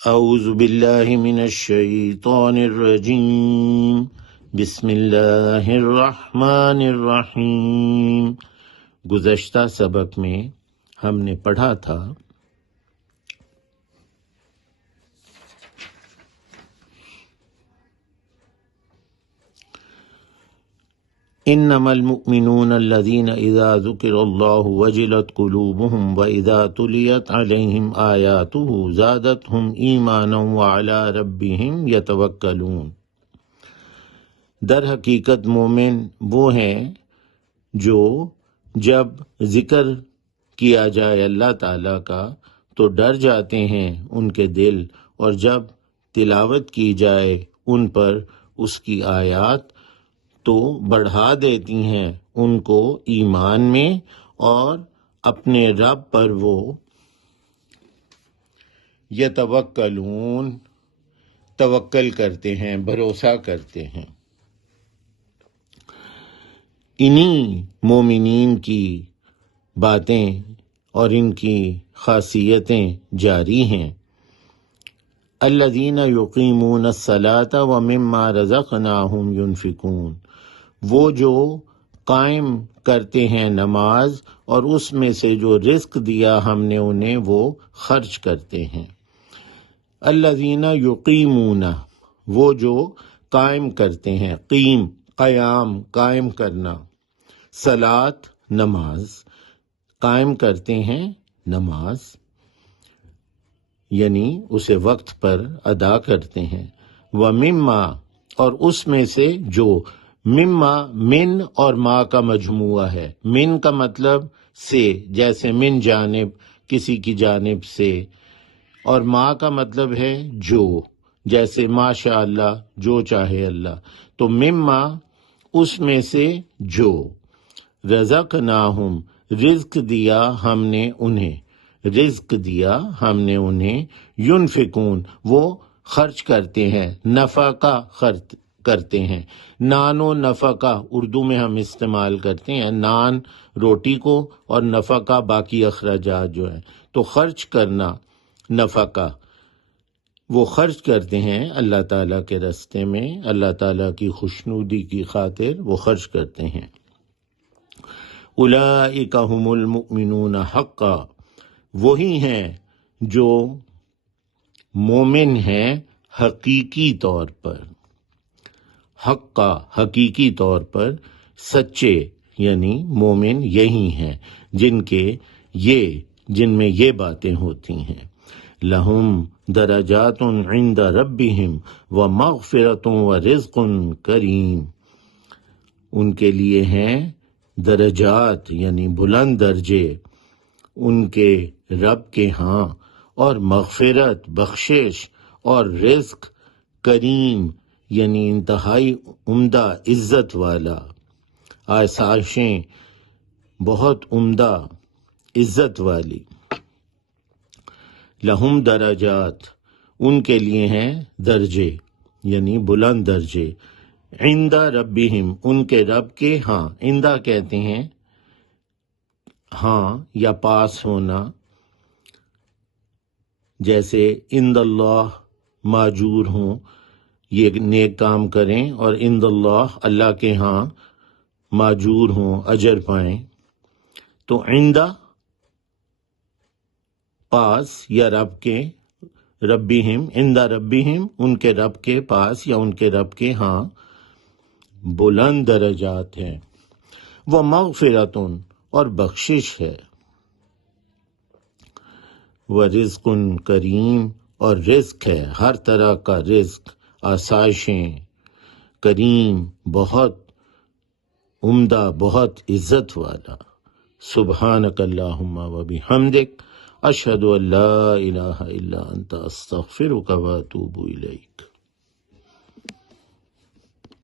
اعوذ باللہ من الشیطان الرجیم، بسم اللہ الرحمن الرحیم۔ گزشتہ سبق میں ہم نے پڑھا تھا انما المؤمنون الذین اذا ذکر اللہ وجلت قلوبهم واذا تلیت علیہم آیاتہ زادتہم ایمانا وعلی ربہم یتوکلون۔ در حقیقت مومن وہ ہیں جو جب ذکر کیا جائے اللہ تعالیٰ کا تو ڈر جاتے ہیں ان کے دل، اور جب تلاوت کی جائے ان پر اس کی آیات تو بڑھا دیتی ہیں ان کو ایمان میں، اور اپنے رب پر وہ یتوکلون توکل کرتے ہیں، بھروسہ کرتے ہیں۔ انہی مومنین کی باتیں اور ان کی خاصیتیں جاری ہیں۔ الذین یقیمون الصلاۃ ومما رزقناہم ینفقون، وہ جو قائم کرتے ہیں نماز اور اس میں سے جو رزق دیا ہم نے انہیں وہ خرچ کرتے ہیں۔ الذین یقیمون، وہ جو قائم کرتے ہیں، قیام قائم کرنا، صلاۃ نماز، قائم کرتے ہیں نماز یعنی اسے وقت پر ادا کرتے ہیں۔ وَمِمَّا، اور اس میں سے جو، مما من اور ما کا مجموعہ ہے۔ من کا مطلب سے، جیسے من جانب کسی کی جانب سے، اور ما کا مطلب ہے جو، جیسے ماشاء اللہ جو چاہے اللہ۔ تو مما اس میں سے جو، رزقناہم رزق دیا ہم نے انہیں، رزق دیا ہم نے انہیں، ینفقون وہ خرچ کرتے ہیں، نفقہ خرچ کرتے ہیں۔ نان و نفقہ اردو میں ہم استعمال کرتے ہیں، نان روٹی کو اور نفقہ باقی اخراجات جو ہیں، تو خرچ کرنا نفقہ، وہ خرچ کرتے ہیں اللہ تعالیٰ کے راستے میں، اللہ تعالیٰ کی خوشنودی کی خاطر وہ خرچ کرتے ہیں۔ اولئک ھم المؤمنون حقا، وہی ہیں جو مومن ہیں حقیقی طور پر، حقا حقیقی طور پر، سچے یعنی مومن یہی ہیں جن میں یہ باتیں ہوتی ہیں۔ لہم درجات عند ربہم ومغفرۃ ورزق کریم، ان کے لیے ہیں درجات یعنی بلند درجے ان کے رب کے ہاں، اور مغفرت بخشش، اور رزق کریم یعنی انتہائی عمدہ عزت والا، آسائشیں بہت عمدہ عزت والی۔ لہم درجات، ان کے لیے ہیں درجے یعنی بلند درجے، عند ربہم ان کے رب کے ہاں، عندہ کہتے ہیں ہاں یا پاس ہونا، جیسے عند اللہ ماجور ہوں، یہ نیک کام کریں، اور عند اللہ اللہ کے ہاں ماجور ہوں، اجر پائیں۔ تو عندہ پاس یا رب کے، ربہم عند ربہم ان کے رب کے پاس یا ان کے رب کے ہاں بلند درجات ہیں۔ وہ مغفرۃ اور بخشش ہے، وہ رزق کریم اور رزق ہے ہر طرح کا رزق، آسائشیں، کریم بہت عمدہ بہت عزت والا۔ سبحانک اللہم و بحمدک، اشہد ان لا الہ الا انت، استغفرک و اتوب الیک۔